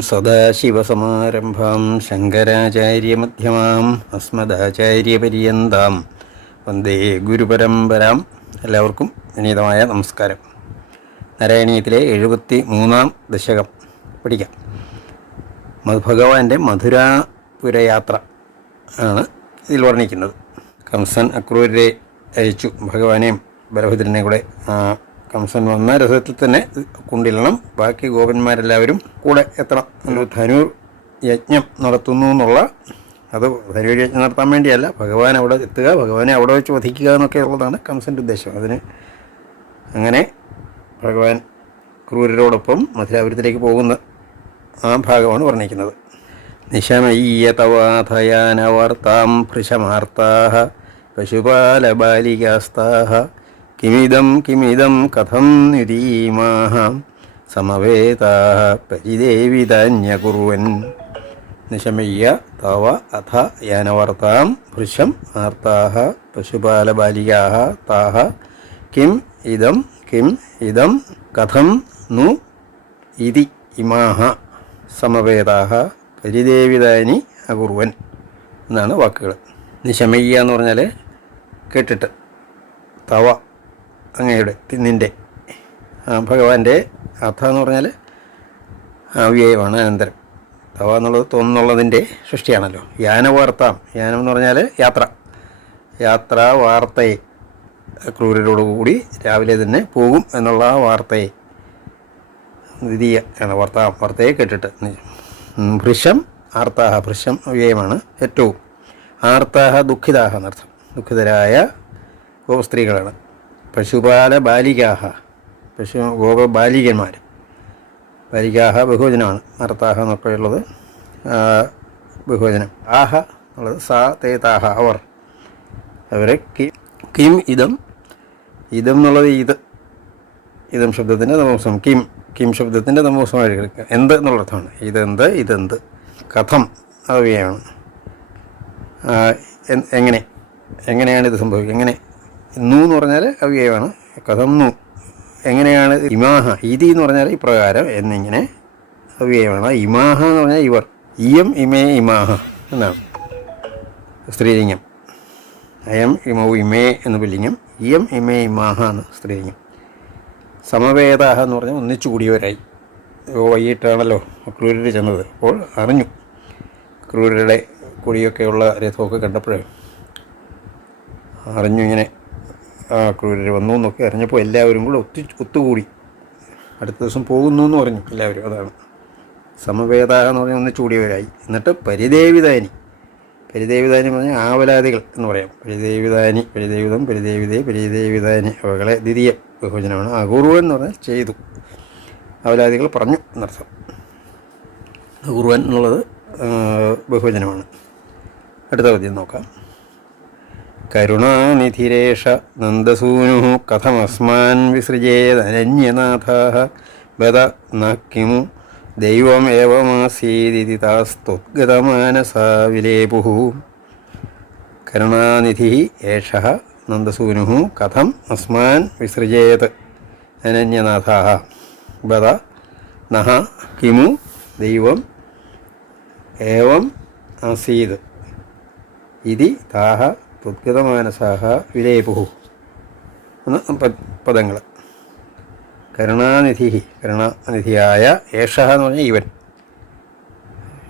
സദാശിവസമാരംഭാം. ശങ്കരാചാര്യമധ്യമാം അസ്മദാചാര്യപര്യന്താം. വന്ദേ ഗുരുപരമ്പരാം. എല്ലാവർക്കും വിനീതമായ നമസ്കാരം. നാരായണീയത്തിലെ എഴുപത്തി മൂന്നാം ദശകം. പഠിക്കാം. ഭഗവാന്റെ മധുരാപുരയാത്ര ആണ് ഇതിൽ വർണിക്കുന്നത്. കംസൻ അക്രൂരരെ അയച്ചു. ഭഗവാനെയും ബലഭദ്രനെ കൂടെ കംസൻ വന്ന രഥത്തിൽ തന്നെ കൊണ്ടിരണം ബാക്കി ഗോപന്മാരെല്ലാവരും കൂടെ എത്തണം. ഒരു ധനുർ യജ്ഞം നടത്തുന്നു എന്നുള്ള അത് ധനുർ യജ്ഞം നടത്താൻ വേണ്ടിയല്ല. ഭഗവാൻ അവിടെ എത്തുക ഭഗവാനെ അവിടെ വെച്ച് വധിക്കുക എന്നൊക്കെ ഉള്ളതാണ് കംസന്റെ ഉദ്ദേശം. അതിന് അങ്ങനെ ഭഗവാൻ ക്രൂരരോടൊപ്പം മധുരാപുരത്തിലേക്ക് പോകുന്ന ആ ഭാഗമാണ് വർണിക്കുന്നത്. നിശമയ്യതവാധയാനവർത്താം ഭൃശമാർത്താഹ പശുപാലബാലികാസ്താഹ കിമിദം കിമിതം കഥം നിരീമാഹ സമവേതാഹ പരിദേവിതന്യകുറുവൻ നിശമയ്യ തവ അഥ യാനവർത്താം വൃഷം ആർത്താഹ പശുപാലബാലികാഹ താഹ കിം ഇതം കിം ഇതം കഥം നു ഇതി ഇമാഹ സമവേതാഹ പരിദേവിതാനി അകുർവൻ എന്നാണ് വാക്കുകൾ. നിശമയ്യ എന്ന് പറഞ്ഞാൽ കേട്ടിട്ട് തവ. അങ്ങയുടെ നിന്റെ ഭഗവാന്റെ അഥ എന്ന് പറഞ്ഞാൽ അവ്യയമാണ് അനന്തരം. തവ എന്നുള്ളത് തോന്നുന്നുള്ളതിന്റെ സൃഷ്ടിയാണല്ലോ. യാനവാർത്താം. യാനം എന്ന് പറഞ്ഞാൽ യാത്ര. യാത്ര വാർത്തയെ ക്രൂരരോടുകൂടി രാവിലെ തന്നെ പോകും എന്നുള്ള ആ വാർത്തയെ ദ്വിതീയ ആണ്. വാർത്ത വാർത്തയെ കേട്ടിട്ട്. ഭൃശം ആർത്താഹ ഭൃശം അവ്യയമാണ് ഏറ്റവും ആർത്താഹ ദുഃഖിതാഹ എന്നർത്ഥം. ദുഃഖിതരായ ഗോപസ്ത്രീകളാണ്. പശുപാല ബാലികാഹ. പശു ഗോപ ബാലികന്മാർ ബാലികാഹ ബഹുവചനമാണ് നർത്താഹ എന്നൊക്കെ ഉള്ളത് ആ, ബഹുവചനം ആഹ എന്നുള്ളത് സാ തേ താഹ അവർ. അവരെ കിം ഇതം. ഇതം എന്നുള്ളത് ഇത് ഇതം ശബ്ദത്തിന്റെ തമോസം. കിം കിം ശബ്ദത്തിന്റെ നമോസമായി എടുക്കുക. എന്ത് എന്നുള്ള അർത്ഥമാണ്. ഇതെന്ത് ഇതെന്ത്. കഥം അവയാണ് എങ്ങനെ എങ്ങനെയാണ് ഇത് സംഭവിക്കുക? എങ്ങനെ നു എന്ന് പറഞ്ഞാൽ അവ്യയമാണ് കഥം നു. എങ്ങനെയാണ് ഇമാഹ? ഇതി എന്ന് പറഞ്ഞാൽ ഇപ്രകാരം എന്നിങ്ങനെ അവ്യയമാണ് ഇമാഹ എന്ന് പറഞ്ഞാൽ ഇവർ. ഇയം ഇമേ ഇമാഹ എന്നാണ്. സ്ത്രീലിംഗം. അയം ഇമൗ ഇമേ എന്ന് പുല്ലിംഗം ഇയം ഇമേ ഇമാഹ എന്ന് സ്ത്രീലിംഗം. സമവേദാഹ എന്ന് പറഞ്ഞാൽ ഒന്നിച്ചു കൂടിയവരായി. വൈകിട്ടാണല്ലോ ക്രൂരർ ചെന്നത്. അപ്പോൾ അറിഞ്ഞു. ക്രൂരരുടെ കുടിയൊക്കെയുള്ള രഥമൊക്കെ കണ്ടപ്പോഴേ അറിഞ്ഞു ഇങ്ങനെ. ക്രൂരർ വന്നു എന്നൊക്കെ അറിഞ്ഞപ്പോൾ എല്ലാവരും കൂടെ ഒത്തു ഒത്തുകൂടി. അടുത്ത ദിവസം പോകുന്നു എന്ന് പറഞ്ഞു എല്ലാവരും അതാണ്. സമവേദ എന്ന് പറഞ്ഞാൽ ഒന്ന് ചൂടിയവരായി. എന്നിട്ട് പരിദേവിതാനി. പരിദേവിതാനി പറഞ്ഞാൽ ആവലാദികൾ എന്ന് പറയാം. പരിദേവിതാനി പരിദേവിതം പരിദേവിതേ പരിദേവിതാനി. അവകളെ ദ്വിതീയ ബഹുജനമാണ് അകൂർവൻ എന്ന് പറഞ്ഞാൽ ചെയ്തു. അവലാദികൾ പറഞ്ഞു എന്നർത്ഥം. അകൂർവൻ എന്നുള്ളത് ബഹുജനമാണ് അടുത്ത പദ്യം നോക്കാം. കരുണാനിധിരേഷ നന്ദസൂനു കഥമസ്മാൻ വിസൃജേതനന്യനാഥ ബദ ന കിമു ദൈവമേവമാസീതി താസ്ത്വദ്ഗതമാനസാ വിലേപു കരുണാനിധി ഏഷ നന്ദസൂനു കഥം അസ്മാൻ വിസൃജേത് അനന്യനാഥ ബദ നഹ കിമു ദൈവം ഏവം ആസീത് ഇതി താഹ തുദ്ഗതമാനസാഹ വിലേപുഹു എന്ന് പദങ്ങൾ. കരുണാനിധി കരുണാനിധിയായ ഏഷ എന്ന് പറഞ്ഞാൽ ഇവൻ.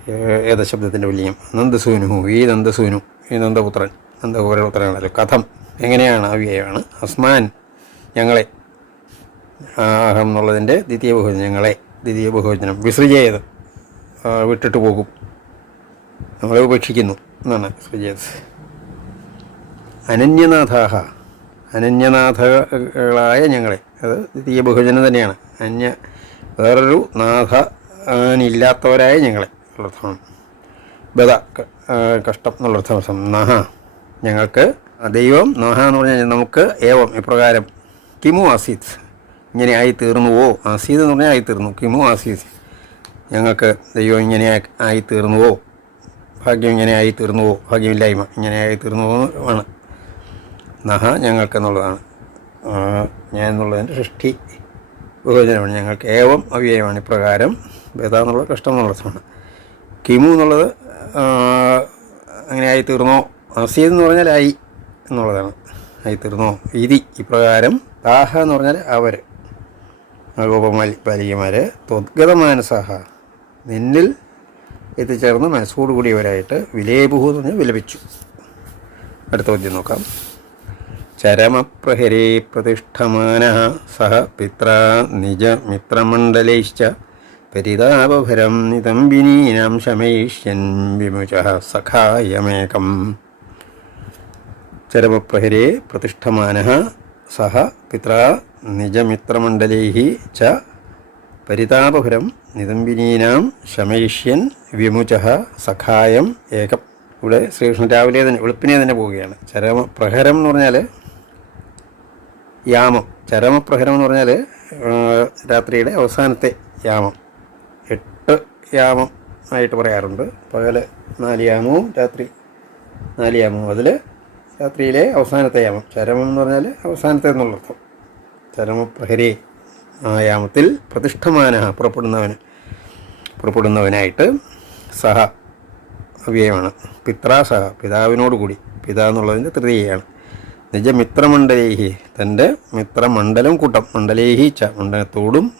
ഏത ഏതശബ്ദത്തിന്റെ വിളിയും. നന്ദസൂനു ഈ നന്ദസൂനു ഈ നന്ദപുത്രൻ നന്ദപുരപുത്രനാണല്ലോ കഥം എങ്ങനെയാണ് അവ്യയമാണ് അസ്മാൻ ഞങ്ങളെ. അഹം എന്നുള്ളതിന്റെ ദ്വിതീയ ബഹുവചനം ഞങ്ങളെ. ദ്വിതീയ ബഹുവചനം വിസൃജയത് വിട്ടിട്ട് പോകും. നമ്മളെ ഉപേക്ഷിക്കുന്നു എന്നാണ് വിസൃജയത്. അനന്യനാഥാഹ. അനന്യനാഥകളായ ഞങ്ങളെ. അത് ദ്വിതീയ ബഹുജനം തന്നെയാണ്. അന്യ വേറൊരു നാഥനില്ലാത്തവരായ ഞങ്ങളെ. ഉള്ളർത്ഥമാണ്. ബദ കഷ്ടം എന്നുള്ളർത്ഥം നഹ. ഞങ്ങൾക്ക് ദൈവം നഹ എന്ന് പറഞ്ഞാൽ നമുക്ക് ഏവം ഇപ്രകാരം കിമു ആസീത്. ഇങ്ങനെ ആയി തീർന്നുവോ ആസീത് എന്ന് പറഞ്ഞാൽ ആയി തീർന്നു കിമു ആസീത്. ഞങ്ങൾക്ക് ദൈവം ഇങ്ങനെ ആയി- ആയി തീർന്നുവോ ഭാഗ്യം ഇങ്ങനെ ആയി തീർന്നുവോ ഭാഗ്യമില്ലായ്മ ഇങ്ങനെ ആയി തീർന്നുവോ നഹ ഞങ്ങൾക്ക് എന്നുള്ളതാണ് ആ, ഞാൻ എന്നുള്ളതിന്റെ സൃഷ്ടി ബഹുവചനമാണ് ഞങ്ങൾക്ക് ഏവം അവ്യയമാണ് ഇപ്രകാരം ബേദ എന്നുള്ളത് കഷ്ടം എന്നുള്ള അർത്ഥമാണ് കിമു എന്നുള്ളത് അങ്ങനെ ആയി തീർന്നോ അസീദ് എന്ന് പറഞ്ഞാൽ ആയി എന്നുള്ളതാണ്. ആയി തീർന്നോ ഇതി ഇപ്രകാരം താഹ എന്ന് പറഞ്ഞാൽ അവർ. ഗോപമാലി പാലികമാർ ത്വദ്ഗത മാനസാഹ നിന്നിൽ എത്തിച്ചേർന്ന് മനസ്സോടുകൂടിയവരായിട്ട് വിലയബുഹു എന്ന് പറഞ്ഞാൽ വിലപിച്ചു. അടുത്ത ചോദ്യം നോക്കാം. ചരമപ്രഹരേ പ്രതിഷ്ഠമാന സഹ പിത്ര നിജമിത്രമണ്ഡലൈശ്ച പരിതാപഭരം നിതംബിനീനാം ശമയിഷ്യൻ വിമുച സഖായമേകം. ചരമപ്രഹരേ പ്രതിഷ്ഠമാന സഹ പിത്ര നിജമിത്രമണ്ഡലൈ ച പരിതാപരം നിതംബിനീനാം ശമയിഷ്യൻ വിമുച സഖായം ഏകം. ഇവിടെ ശ്രീകൃഷ്ണൻ രാവിലെ തന്നെ വെളുപ്പിനെ തന്നെ പോവുകയാണ്. ചരമപ്രഹരം എന്ന് പറഞ്ഞാൽ യാമം. ചരമപ്രഹരം എന്ന് പറഞ്ഞാൽ രാത്രിയുടെ അവസാനത്തെ യാമം. എട്ട് യാമം ആയിട്ട് പറയാറുണ്ട്. പകൽ നാല് യാമവും രാത്രി നാല് യാമവും. അതിൽ രാത്രിയിലെ അവസാനത്തെ യാമം. ചരമം എന്ന് പറഞ്ഞാൽ അവസാനത്തെ എന്നുള്ളർത്ഥം. ചരമപ്രഹരേ ആ യാമത്തിൽ പ്രതിഷ്ഠമാന പുറപ്പെടുന്നവന് പുറപ്പെടുന്നവനായിട്ട് സഹ അവ്യയമാണ്. പിത്രാ സഹ പിതാവിനോട് കൂടി പിതാ എന്നുള്ളതിന്റെ തൃതീയയാണ്. നിജമിത്രമണ്ഡലേഹി. തന്റെ മിത്രമണ്ഡലം കൂട്ടം. മണ്ഡലേഹി ച. മണ്ഡലത്തോടും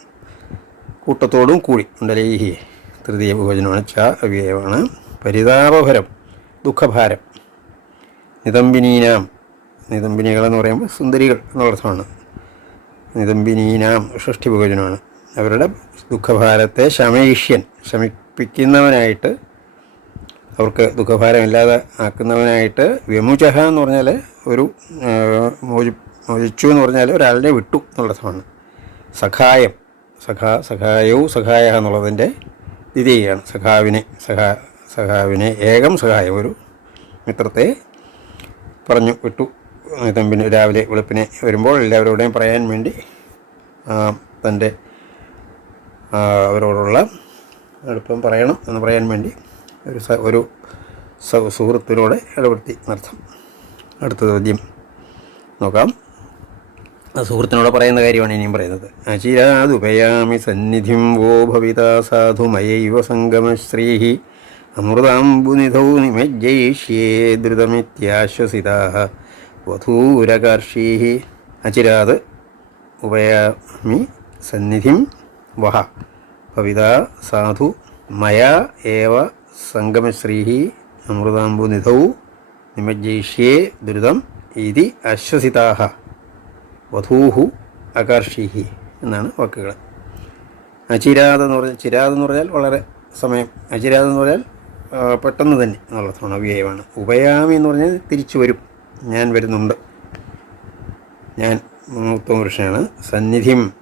കൂട്ടത്തോടും കൂടി. മണ്ഡലേഹി തൃതീയ ബഹുവചനമാണ് ച അവ്യയമാണ് പരിതാപഭരം ദുഃഖഭാരം. നിതംബിനീനാം നിതംബിനികളെന്ന് പറയുമ്പോൾ സുന്ദരികൾ എന്നുള്ളതാണ് നിതംബിനീനാം ഷഷ്ടി അവരുടെ ദുഃഖഭാരത്തെ ശമയിഷ്യൻ ശമിപ്പിക്കുന്നവനായിട്ട് അവർക്ക് ദുഃഖഭാരമില്ലാതെ ആക്കുന്നവനായിട്ട് വ്യമുചഹ എന്ന് പറഞ്ഞാൽ ഒരു മോചി മോചിച്ചു എന്ന് പറഞ്ഞാൽ ഒരാളിനെ വിട്ടു എന്നുള്ളതാണ് സഖായം. സഖാ സഖായവും സഖായ എന്നുള്ളതിന്റെ ദ്വിതീയാണ് സഖാവിനെ സഖാ സഖാവിനെ ഏകം സഹായം ഒരു മിത്രത്തെ പറഞ്ഞു വിട്ടു. തമ്പിന് രാവിലെ വെളുപ്പിനെ വരുമ്പോൾ എല്ലാവരോടെയും പറയാൻ വേണ്ടി തന്റെ അവരോടുള്ള എളുപ്പം പറയണം എന്ന് പറയാൻ വേണ്ടി ഒരു ഒരു സുഹൃത്തിലൂടെ ഇടപെടുത്തി. എന്നർത്ഥം അടുത്ത ചോദ്യം. നോക്കാം. സുഹൃത്തിനോട് പറയുന്ന കാര്യമാണ് ഇനിയും പറയുന്നത്. അചിരാതുപയാമി സന്നിധിം വോ ഭവിത സാധുമയൈവ സംഗമശ്രീ അമൃതാംബുനിധൗ നിമജ്ജയിഷ്യേ ദ്രുതമിത്യാശ്വസിതാ വധൂരകർഷീ അചിരാത് ഉപയാമി സന്നിധിം വഹ ഭവിത സാധു മയാ ഏവ സംഗമശ്രീ അമൃതാംബുനിധൗ നിമജ്ജയിഷ്യേ ദുരിതം ഇതി അശ്വസിതാഹ. വധൂഹു അകർഷിഹി എന്നാണ് വാക്കുകൾ. അചിരാത് എന്ന് പറഞ്ഞാൽ ചിരാത് എന്ന് പറഞ്ഞാൽ വളരെ സമയം. അചിരാത് എന്ന് പറഞ്ഞാൽ പെട്ടെന്ന് തന്നെ എന്നുള്ളതാണ് അവ്യയമാണ്. ഉപയാമി എന്ന് പറഞ്ഞാൽ തിരിച്ചു വരും. ഞാൻ വരുന്നുണ്ട്. ഞാൻ ഉത്തമ പുരുഷനാണ് സന്നിധിം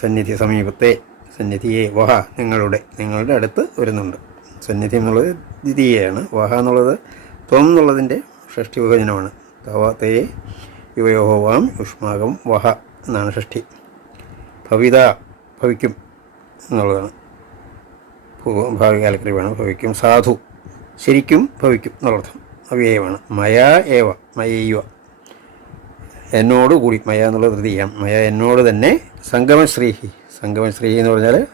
സന്നിധി സമീപത്തെ സന്നിധിയെ വഹ നിങ്ങളുടെ നിങ്ങളുടെ അടുത്ത് വരുന്നുണ്ട്. സന്നിധി എന്നുള്ളത് ദ്വിതീയാണ് വഹ എന്നുള്ളത് ത്വം എന്നുള്ളതിന്റെ ഷഷ്ടി വിഭജനമാണ് തവ യുവയോഹോവാം യുഷ്മാകം വഹ എന്നാണ് ഷഷ്ടി. ഭവിത ഭവിക്കും എന്നുള്ളതാണ്. ഭാവികാലക്രിയമാണ് ഭവിക്കും. സാധു ശരിക്കും ഭവിക്കും എന്നുള്ളർത്ഥം. അവ്യയമാണ്. മയാ ഏവ മയയുവ എന്നോട് കൂടി മയ എന്നുള്ള തൃതീയം മയ എന്നോട് തന്നെ സംഗമശ്രീഹി. സംഗമശ്രീഹി എന്ന് പറഞ്ഞാൽ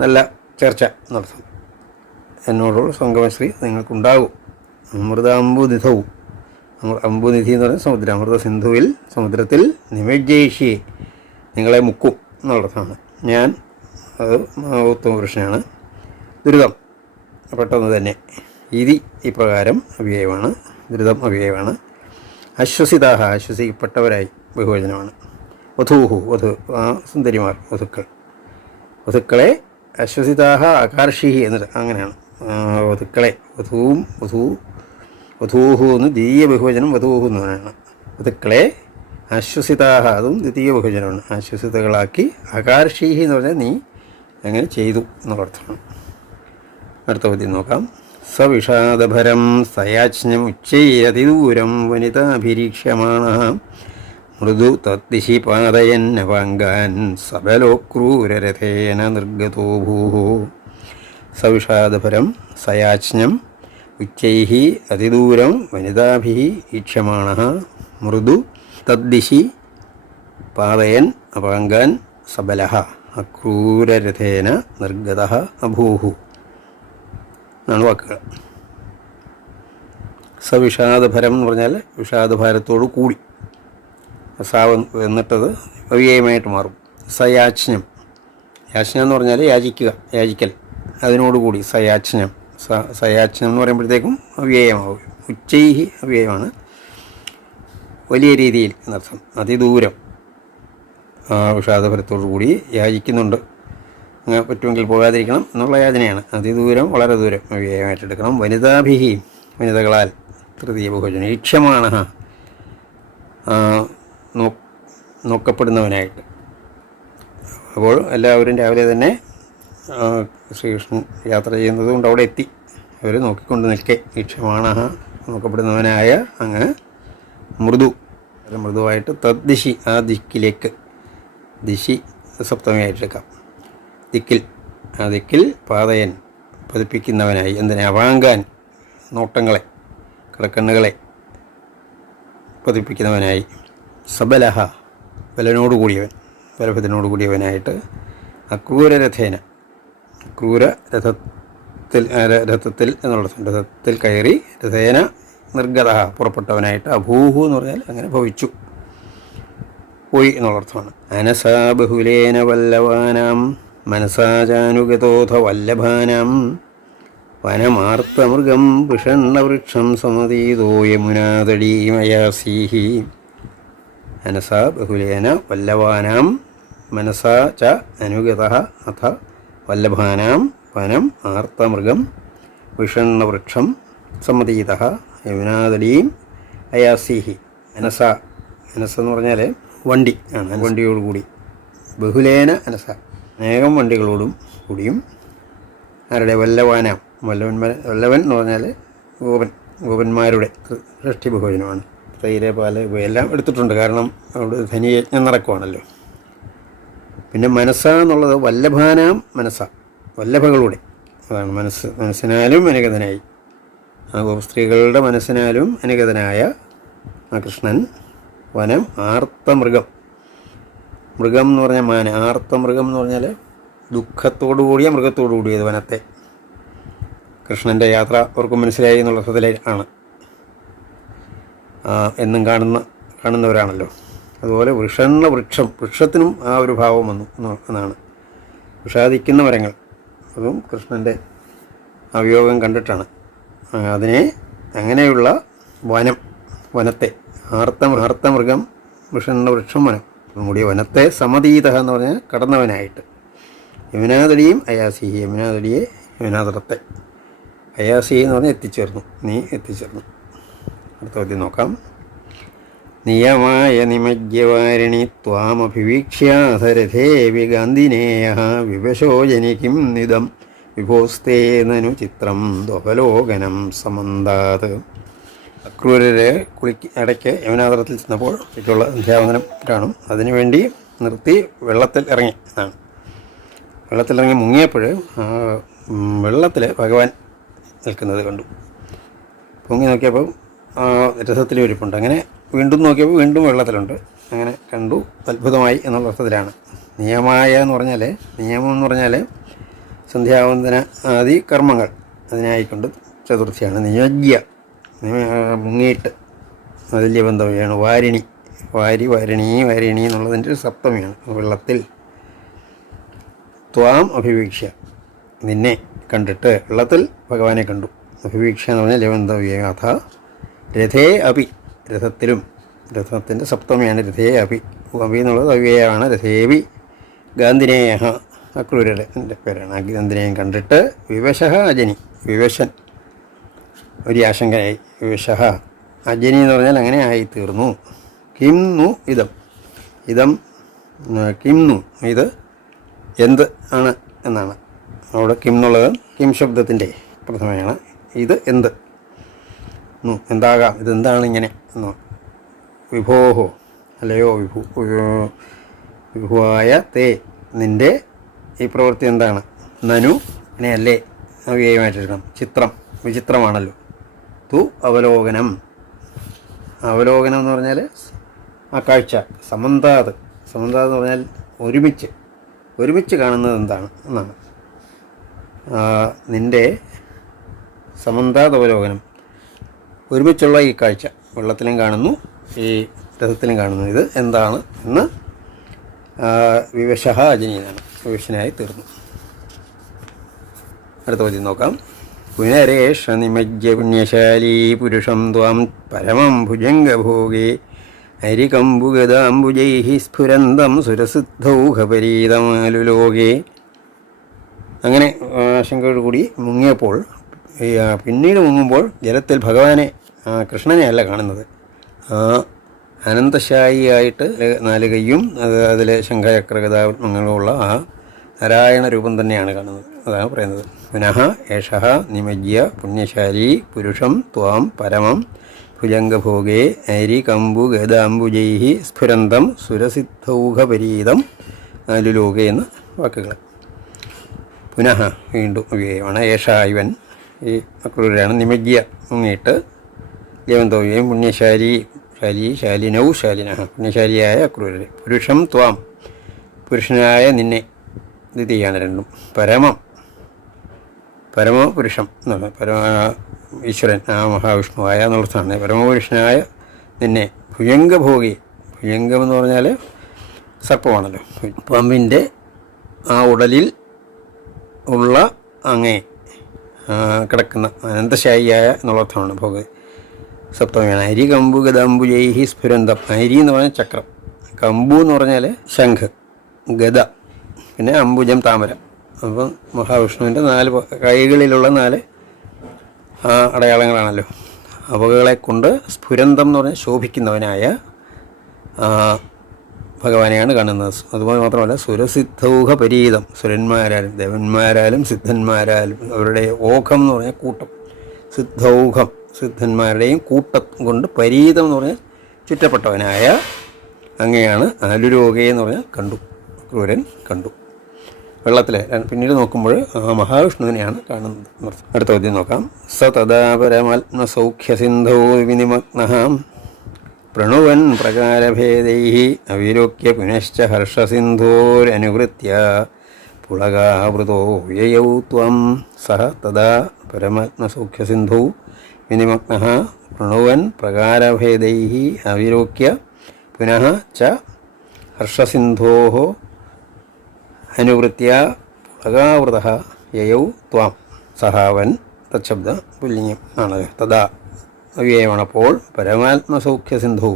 നല്ല ചർച്ച എന്നർത്ഥം. എന്നോടുള്ള സംഗമശ്രീ നിങ്ങൾക്കുണ്ടാകും. അമൃതാംബുനിധവും അമ്പുനിധൗ അംബുനിധി എന്ന് പറയുന്നത് സമുദ്രം. അമൃത സിന്ധുവിൽ സമുദ്രത്തിൽ നിമജ്ജേഷ്യെ നിങ്ങളെ മുക്കും എന്നുള്ളതാണ്. ഞാൻ അത് ഉത്തമ പുരുഷനാണ്. ദുരിതം. പെട്ടെന്ന് തന്നെ. ഇതി ഇപ്രകാരം അവ്യയമാണ്. ദുരിതം അവ്യയമാണ്. അശ്വസിതാഹ അശ്വസിക്കപ്പെട്ടവരായി ബഹുവചനമാണ്. വധൂഹു വധു ആ സുന്ദരിമാർ വധുക്കൾ. വധുക്കളെ അശ്വസിതാഹ ആകാർഷിഹി എന്നിട്ട് അങ്ങനെയാണ്. വധുക്കളെ വധുവും വധൂ വധൂഹു എന്ന് ദ്വിതീയ ബഹുവചനം വധൂഹു എന്ന് പറയുന്നത്. വധുക്കളെ ആശ്വസിതാഹ അതും ദ്വിതീയ ബഹുവചനമാണ് ആശ്വസിതകളാക്കി അകാർഷീഹി എന്ന് പറഞ്ഞാൽ നീ അങ്ങനെ ചെയ്തു എന്നുള്ള അർത്ഥമാണ്. അടുത്ത പദ്യം നോക്കാം. സവിഷാദഭരം സയാജ്ഞം ഉച്ചയതിദൂരം വനിതാഭിരീക്ഷ്യമാണ മൃദു തദ്ദിശി പാതയൻ സബലോ ക്രൂരരഥേന നിർഗതോ ഭൂഹു. സവിഷാദഭരം സയാജ്ഞം ഉച്ചൈः അതിദൂരം വനിതാഭി ഈക്ഷമാണ മൃദു തദ്ദിശി പാതയൻ അപാങ്കാൻ സബല അക്രൂരരഥേന നിർഗത അഭൂഹു. എന്നാണ് വാക്കുകൾ. സവിഷാദഭരം എന്ന് പറഞ്ഞാൽ വിഷാദഭാരത്തോടു കൂടി. സാവ് എന്നിട്ടത് അവ്യയമായിട്ട് മാറും. സയാജ്ഞം. യാജ്ഞ എന്ന് പറഞ്ഞാൽ യാചിക്കുക യാചിക്കൽ. അതിനോടുകൂടി സയാജ്ഞം. സ എന്ന് പറയുമ്പോഴത്തേക്കും അവ്യയമാവും. ഉച്ചൈഹി അവ്യയമാണ്. വലിയ രീതിയിൽ എന്നർത്ഥം. അതിദൂരം. ആ വിഷാദപരത്തോടു കൂടി യാചിക്കുന്നുണ്ട്. അങ്ങനെ പറ്റുമെങ്കിൽ പോകാതിരിക്കണം എന്നുള്ള യാചനയാണ്. അതിദൂരം വളരെ ദൂരം. അവ്യയമായിട്ടെടുക്കണം. വനിതാഭിഹി വനിതകളാൽ തൃതീയ ബഹുജന ഈക്ഷമാണ്. നോക്കപ്പെടുന്നവനായിട്ട്. അപ്പോൾ എല്ലാവരും രാവിലെ തന്നെ ശ്രീകൃഷ്ണൻ യാത്ര ചെയ്യുന്നത് കൊണ്ട് അവിടെ എത്തി. അവർ നോക്കിക്കൊണ്ട് നിൽക്കെ. ഈക്ഷമാണ് നോക്കപ്പെടുന്നവനായ അങ്ങ് മൃദു. മൃദുവായിട്ട് തദ്ദിശി ആ ദിക്കിലേക്ക്. ദിശി സപ്തമിയായിട്ടെടുക്കാം. ദിക്കിൽ. ആ ദിക്കിൽ പാതയൻ പതിപ്പിക്കുന്നവനായി. എന്തിനെ? അവാങ്കാൻ നോട്ടങ്ങളെ കടക്കണ്ണുകളെ പതിപ്പിക്കുന്നവനായി. സബലഹ. ബലനോടുകൂടിയവൻ. കൂടിയവൻ ബലഭദ്രനോട് കൂടിയവനായിട്ട് അക്രൂരരഥേന ക്രൂര രഥത്തിൽ രഥത്തിൽ എന്നുള്ള രഥത്തിൽ കയറി രഥേന നിർഗത പുറപ്പെട്ടവനായിട്ട് അഭൂഹു എന്ന് പറഞ്ഞാൽ അങ്ങനെ ഭവിച്ചു. പോയി എന്നുള്ള അർത്ഥമാണ്. അനസാ ബഹുലേന വല്ലവാനാം മനസാചാനുഗതോധ വല്ലഭാനാം വനമാർത്തമൃഗം വിഷണ്ണവൃക്ഷം സമതീതോ യമുനാതടീമയാസീഹി അനസാ ബഹുലേന വല്ലവാനാം മനസാ ച അനുഗത അഥ വല്ലഭാനാം വനം ആർത്തമൃഗം വിഷണ്ണവൃക്ഷം സമതീത യമുനാതടീം അയാസീഹി. അനസ. എന്ന് പറഞ്ഞാൽ വണ്ടി ആണ്. വണ്ടിയോടുകൂടി ബഹുലേന അനസ. അനേകം വണ്ടികളോടും കൂടിയും ആരുടെ? വല്ലവാനാം. വല്ലവൻ വല്ലവൻ എന്ന് പറഞ്ഞാൽ ഗോപൻ. ഗോപന്മാരുടെ സൃഷ്ടി ബഹുജനമാണ്. തൈര് പാൽ ഇവയെല്ലാം എടുത്തിട്ടുണ്ട്. കാരണം അവിടെ ധനിയജ്ഞം നടക്കുവാണല്ലോ. പിന്നെ മനസ്സ എന്നുള്ളത് വല്ലഭാനാം മനസ്സ. വല്ലഭകളുടെ. അതാണ് മനസ്സ്. മനസ്സിനാലും അനുഗതനായി. ആ സ്ത്രീകളുടെ മനസ്സിനാലും അനുഗതനായ ആ കൃഷ്ണൻ വനം ആർത്തമൃഗം. മൃഗം എന്ന് പറഞ്ഞാൽ മാന ആർത്തമൃഗം എന്ന് പറഞ്ഞാൽ ദുഃഖത്തോടു കൂടിയ മൃഗത്തോടു കൂടിയത് വനത്തെ. കൃഷ്ണന്റെ യാത്ര അവർക്കും മനസ്സിലായി എന്നുള്ള അർത്ഥത്തിലാണ് എന്നും കാണുന്ന കാണുന്നവരാണല്ലോ. അതുപോലെ വൃഷണ്ണ വൃക്ഷം വൃക്ഷത്തിനും ആ ഒരു ഭാവം വന്നു എന്ന് എന്നാണ്. വിഷാദിക്കുന്ന മരങ്ങൾ. അതും കൃഷ്ണന്റെ അവയോഗം കണ്ടിട്ടാണ്. അതിനെ അങ്ങനെയുള്ള വനം വനത്തെ ആർത്ത ആർത്തമൃഗം വിഷണ്ണ വൃക്ഷം വനം. നമ്മുടെ വനത്തെ സമതീത എന്ന് പറഞ്ഞാൽ കടന്നവനായിട്ട്. യമുനാതടിയും അയാസിഹി യമുനാതടിയെ യമുനാതടത്തെ. അയാസി എന്ന് പറഞ്ഞാൽ എത്തിച്ചേർന്നു. നീ എത്തിച്ചേർന്നു. അടുത്ത നോക്കാം. നിയമായ നിമജ്യവാരിണി ത്വാമഭിവീക്ഷ്യാധരഥേവി ഗാന്ധിനേയ വിവശോ ജനിക്കും നിദം വിഭോസ്തേ നനു ചിത്രം ദോഹലോകനം സമന്താത്. അക്രൂരരെ കുളിക്ക് ഇടയ്ക്ക് യമുനാതരത്തിൽ ചെന്നപ്പോൾ ഒക്കെയുള്ള അധ്യാപനം കാണും. അതിനുവേണ്ടി നിർത്തി വെള്ളത്തിൽ ഇറങ്ങി എന്നാണ്. വെള്ളത്തിലിറങ്ങി മുങ്ങിയപ്പോൾ വെള്ളത്തിൽ ഭഗവാൻ നിൽക്കുന്നത് കണ്ടു. പൊങ്ങി നോക്കിയപ്പോൾ ആ, രഥത്തിൽ ഇരിപ്പുണ്ട് അങ്ങനെ വീണ്ടും നോക്കിയപ്പോൾ വീണ്ടും വെള്ളത്തിലുണ്ട്. അങ്ങനെ കണ്ടു. അത്ഭുതമായി എന്നുള്ള അർത്ഥത്തിലാണ്. നിയമായ എന്ന് പറഞ്ഞാൽ നിയമം എന്ന് പറഞ്ഞാൽ സന്ധ്യാവന്തന ആദി കർമ്മങ്ങൾ. അതിനായിക്കൊണ്ട് ചതുർത്ഥിയാണ്. നിയോജ്യ നിയ- മുങ്ങിയിട്ട് അതില്യ ബന്ധമാണ് വാരിണി വാരി വാരിണി വാരിണി എന്നുള്ളതിന്റെ ഒരു സപ്തമിയാണ്. വെള്ളത്തിൽ ത്വാം അഭിവീക്ഷ നിന്നെ കണ്ടിട്ട് വെള്ളത്തിൽ ഭഗവാനെ കണ്ടു. അഭിവീക്ഷ എന്ന് പറഞ്ഞാൽ ലവന്തവ്യ രഥേ അപി. രഥത്തിലും രഥത്തിന്റെ സപ്തമിയാണ് രഥേ അഭി. അഭി എന്നുള്ളത് അവ്യയാണ്. രഥേവി ഗാന്ധിനേയ അക്രൂരുടെ എന്റെ പേരാണ്. ഗാന്ധിനേയം കണ്ടിട്ട് വിവശ അജനി. വിവശൻ. ഒരു ആശങ്കയായി. വിവശ അജനി എന്ന് പറഞ്ഞാൽ അങ്ങനെ ആയി തീർന്നു കിം നു ഇതം. ഇതം കിം നു. ഇത് എന്ത് ആണ് എന്നാണ്. അവിടെ കിം എന്നുള്ളത് കിം ശബ്ദത്തിന്റെ പ്രഥമയാണ്. ഇത് എന്ത്? എന്താകാം? ഇതെന്താണ് ഇങ്ങനെ? എന്നോ വിഭോഹോ അല്ലയോ വിഭു വിഭു- വിഭുവായ തേ നിന്റെ ഈ പ്രവൃത്തി എന്താണ്? നനു ഇനി അല്ലേ അവ്യയമായിട്ടിരിക്കണം ചിത്രം വിചിത്രമാണല്ലോ. തു അവലോകനം. അവലോകനം എന്ന് പറഞ്ഞാൽ ആ കാഴ്ച സമന്താത്. സമന്താത് എന്ന് പറഞ്ഞാൽ ഒരുമിച്ച്. ഒരുമിച്ച് കാണുന്നത് എന്താണ്? എന്നാണ്. നിന്റെ സമന്താത് അവലോകനം. ഒരുമിച്ചുള്ള ഈ കാഴ്ച. വെള്ളത്തിലും കാണുന്നു. ഈ രഥത്തിലും കാണുന്നു. ഇത് എന്താണ് എന്ന് വിവശ അജനീയനാണ് വിവശനായി തീർന്നു. അടുത്ത ചോദ്യം നോക്കാം. പുനരേഷ നിമജ്ജ പുണ്യശാലീ പുരുഷം ത്വം പരമം ഭുജംഗഭോഗേ അരികമ്പുഗതാംബുജൈ സ്ഫുരന്തം സുരസിദ്ധൗഹപരീതമാലുലോകേ അങ്ങനെ ആശങ്കയോടുകൂടി മുങ്ങിയപ്പോൾ പിന്നീട് മുങ്ങുമ്പോൾ ജലത്തിൽ ഭഗവാനെ ആ, കൃഷ്ണനെ അല്ല കാണുന്നത്. ആ അനന്തശായിയായിട്ട് നാല് കൈയും അത് അതിൽ ശംഖചക്രഗതാത്മങ്ങളുള്ള ആ നാരായണ രൂപം തന്നെയാണ് കാണുന്നത്. അതാണ് പറയുന്നത്. പുനഃ ഏഷ നിമജ്യ പുണ്യശാലി പുരുഷം ത്വാം പരമം ഭുജംഗഭോഗേ അരി കമ്പു ഗതാംബുജൈ സ്ഫുരന്തം സുരസിദ്ധൗഹപരീതം നാലു ലോക എന്ന വാക്കുകൾ. പുനഃ വീണ്ടും ഉപയോഗമാണ് ഏഷ ഇവൻ ഈ അക്രൂരാണ് നിമജ്യ മുങ്ങിയിട്ട് യവന്തോയും പുണ്യശാലി ശാലി ശാലിനൗ ശാലിന. പുണ്യശാലിയായ ക്രൂരൻ. പുരുഷം ത്വാം. പുരുഷനായ നിന്നെ. ഇത് ചെയ്യാണ് രണ്ടും. പരമം. പരമപുരുഷം എന്നുള്ള പരമ ഈശ്വരൻ ആ മഹാവിഷ്ണുവായ എന്നുള്ളതാണ് പരമപുരുഷനായ നിന്നെ. ഭുജംഗഭോഗി ഭുജംഗം എന്ന് പറഞ്ഞാൽ സർപ്പമാണല്ലോ. പാമ്പിന്റെ ആ ഉടലിൽ ഉള്ള അങ്ങേ കിടക്കുന്ന അനന്തശായിയായ എന്നുള്ളതാണ് ഭോഗ. സപ്തമിയാണ്. അരി കമ്പു ഗതാമ്പു ജൈഹി സ്ഫുരന്തം. അരി എന്ന് പറഞ്ഞാൽ ചക്രം. കമ്പു എന്ന് പറഞ്ഞാൽ ശംഖ് ഗത പിന്നെ അംബുജം താമര. അപ്പം മഹാവിഷ്ണുവിന്റെ നാല് കൈകളിലുള്ള നാല് അടയാളങ്ങളാണല്ലോ. അവകളെ കൊണ്ട് സ്ഫുരന്തം എന്ന് പറഞ്ഞാൽ ശോഭിക്കുന്നവനായ ഭഗവാനെയാണ് കാണുന്നത്. അതുപോലെ മാത്രമല്ല സുരസിദ്ധൗഹ പരീതം. സുരന്മാരാലും ദേവന്മാരാലും സിദ്ധന്മാരാലും അവരുടെ ഓഘം എന്ന് പറഞ്ഞാൽ കൂട്ടം. സിദ്ധൗഘം സിദ്ധന്മാരുടെയും കൂട്ടം കൊണ്ട് പരീതം എന്ന് പറഞ്ഞാൽ ചുറ്റപ്പെട്ടവനായ അങ്ങയാണ് ആലുരോഗയെ എന്ന് പറഞ്ഞാൽ കണ്ടു ക്രൂരൻ കണ്ടു. വെള്ളത്തിൽ പിന്നീട് നോക്കുമ്പോൾ മഹാവിഷ്ണുവിനെയാണ് കാണുന്നത്. അടുത്ത ചോദ്യം നോക്കാം. സ തഥാ വിനിമഗ്നഹാം പ്രണുവൻ പ്രകാരഭേദൈ അവിലോക്യ പുനശ്ച ഹർഷസിന്ധോരനുവൃത്യ പുളകാവൃതോ വ്യയൗ ത്വം. സഹ തഥാ പരമാത്മസൗഖ്യസിന്ധു വിനിമഗ്ന പ്രണുവൻ പ്രകാരഭേദൈ അവിലോക്യ പുനഃ ച ഹർഷസിന്ധോ അനുവൃത്യ പുളകാവൃത യയൗ ത്വാം. സഹാവൻ തച്ഛബ്ദ പുല്ലിംഗം ആണ് തഥാ അവ്യയമാണപ്പോൾ പരമാത്മസൗഖ്യസിന്ധു. പരമാത്മസൗഖ്യ സിന്ധു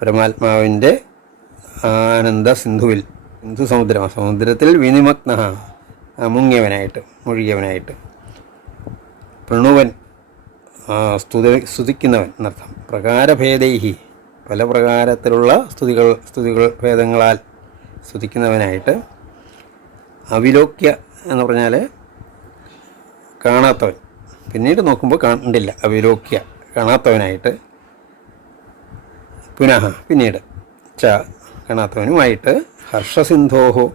പരമാത്മാവിന്റെ ആനന്ദ സിന്ധുവിൽ സിന്ധു സമുദ്രം സമുദ്രത്തിൽ വിനിമഗ്ന മുങ്ങിയവനായിട്ട് മുഴുകിയവനായിട്ട്. പ്രണുവൻ സ്തുതി സ്തുതിക്കുന്നവൻ എന്നർത്ഥം. പ്രകാരഭേദൈഹി. പല പ്രകാരത്തിലുള്ള സ്തുതികൾ സ്തുതികൾ ഭേദങ്ങളാൽ സ്തുതിക്കുന്നവനായിട്ട് അവിലോക്യ എന്ന് പറഞ്ഞാൽ കാണാത്തവൻ. പിന്നീട് നോക്കുമ്പോൾ കണ്ടില്ല. അവിലോക്യ കാണാത്തവനായിട്ട്. പുനഃ പിന്നീട് ച കാണാത്തവനുമായിട്ട്. ഹർഷസിന്ധോഹോ.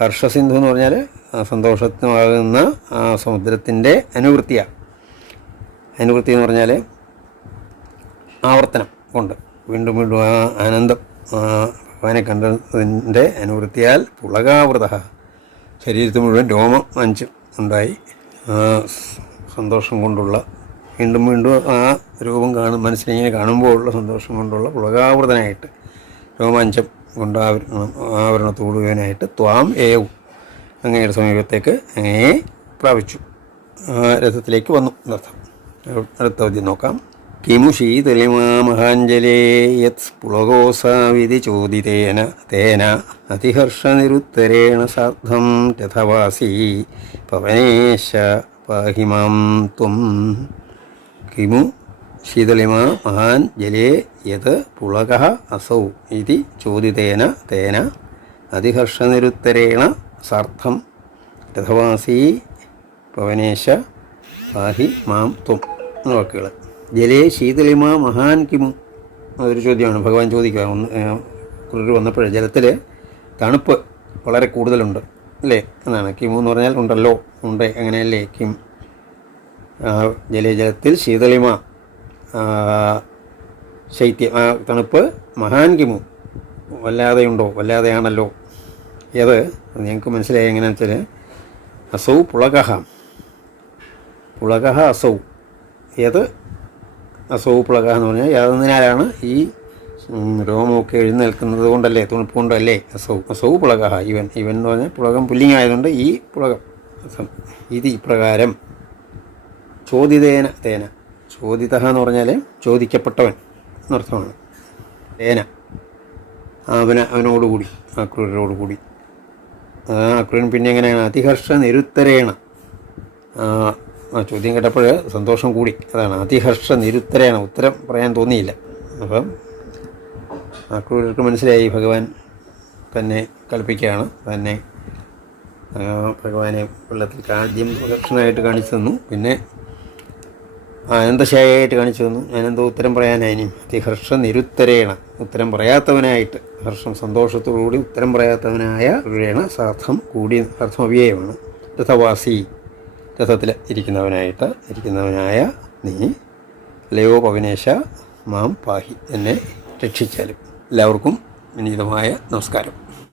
ഹർഷസിന്ധു എന്ന് പറഞ്ഞാൽ സന്തോഷത്തിനുമാകുന്ന ആ സമുദ്രത്തിന്റെ അനുവൃത്തിയ. അനുവൃത്തി എന്ന് പറഞ്ഞാൽ ആവർത്തനം കൊണ്ട് വീണ്ടും വീണ്ടും ആ ആനന്ദം ഭഗവാനെ കണ്ടതിന്റെ അനുവൃത്തിയാൽ പുളകാവൃത ശരീരത്തിൽ മുഴുവൻ രോമം അഞ്ച് ഉണ്ടായി. സന്തോഷം കൊണ്ടുള്ള വീണ്ടും വീണ്ടും ആ രൂപം കാണും കാണുമ്പോൾ ഉള്ള സന്തോഷം കൊണ്ടുള്ള പുളകാവൃതനായിട്ട് രോമാഞ്ചം കൊണ്ട് ആവരണം ആവരണത്തോടുവാനായിട്ട് ത്വാം ഏവും അങ്ങയുടെ സമീപത്തേക്ക് അങ്ങേ പ്രാപിച്ചു. രഥത്തിലേക്ക് വന്നു. എന്നർത്ഥം അടുത്ത പദ്യം നോക്കാം. കിമു ശീതലിമാമഹാഞ്ജലേ യത് പുളകോസാവിധി ചോദിതേന തേന അതിഹർഷനിരുത്തരേണ സാർദ്ധം രഥവാസി പവനേശ പാഹി മാം ത്വം. കിമു ശീതളിമാ മഹാൻ ജലേ യത് പുളക അസൗ ഇതി ചോദിതേന തേന അതിഹർഷനിരുത്തരേണ സാർദ്ധം രഥവാസി പവനേശ പാഹി മാം ത്വം എന്ന വാക്കുകൾ ജലേ ശീതളിമ മഹാൻ കിമു അതൊരു ചോദ്യമാണ്. ഭഗവാൻ ചോദിക്കുക. ഒന്ന് കുളിർ വന്നപ്പോഴേ ജലത്തിൽ തണുപ്പ് വളരെ കൂടുതലുണ്ട് അല്ലേ? എന്നാണ്. കിമു എന്ന് പറഞ്ഞാൽ ഉണ്ടല്ലോ ഉണ്ട് അങ്ങനെയല്ലേ? കിം. ജലേ ജലത്തിൽ ശീതളിമ ശൈത്യം തണുപ്പ് മഹാൻ കിമു. വല്ലാതെയുണ്ടോ വല്ലാതെയാണല്ലോ? ഏത്? ഞങ്ങൾക്ക് മനസ്സിലായി എങ്ങനെയാണെന്ന് വെച്ചാൽ അസൗ പുളകഹ. പുളകഹ അസൗ. ഏത്? അസൗ പ്ലഗ എന്ന് പറഞ്ഞാൽ യാതൊന്നിനാലാണ് ഈ രോമമൊക്കെ എഴുന്നേൽക്കുന്നത് കൊണ്ടല്ലേ തുണിപ്പ് കൊണ്ടല്ലേ അസൗ. അസൗ പുളക ഇവൻ ഇവൻ എന്ന് പറഞ്ഞാൽ പുളകം പുല്ലിങ് ആയതുകൊണ്ട് ഈ പുളകം. ഇത് ഇപ്രകാരം. ചോദിതേന തേന. ചോദിത എന്ന് പറഞ്ഞാൽ ചോദിക്കപ്പെട്ടവൻ എന്നർത്ഥമാണ് തേന. അവന അവനോടുകൂടി ആ അക്രൂരൻ പിന്നെ എങ്ങനെയാണ്? അതിഹർഷ നിരുത്തരേണ ആ ചോദ്യം കേട്ടപ്പോൾ സന്തോഷം കൂടി. അതാണ് അതിഹർഷ നിരുത്തരേണ. ഉത്തരം പറയാൻ തോന്നിയില്ല. അപ്പം അക്രൂരർക്ക് മനസ്സിലായി. ഭഗവാൻ തന്നെ കൽപ്പിക്കുകയാണ്. തന്നെ ഭഗവാനെ വെള്ളത്തിൽ ആദ്യം പ്രദക്ഷിണമായിട്ട് കാണിച്ചു തന്നു. പിന്നെ ആനന്ദശായായിട്ട് കാണിച്ചു തന്നു. ഞാനെന്തോ ഉത്തരം പറയാനായി അതിഹർഷ നിരുത്തരേണ. ഉത്തരം പറയാത്തവനായിട്ട്. ഹർഷം സന്തോഷത്തോടുകൂടി ഉത്തരം പറയാത്തവനായ രേണ സാർത്ഥം കൂടി അർത്ഥം അവ്യയമാണ്. രഥവാസി രഥത്തിൽ ഇരിക്കുന്നവനായിട്ട് ഇരിക്കുന്നവനായ നീ ലയോ പവനേശ മാം പാഹി എന്നെ രക്ഷിച്ചാലും. എല്ലാവർക്കും വിനീതമായ നമസ്കാരം.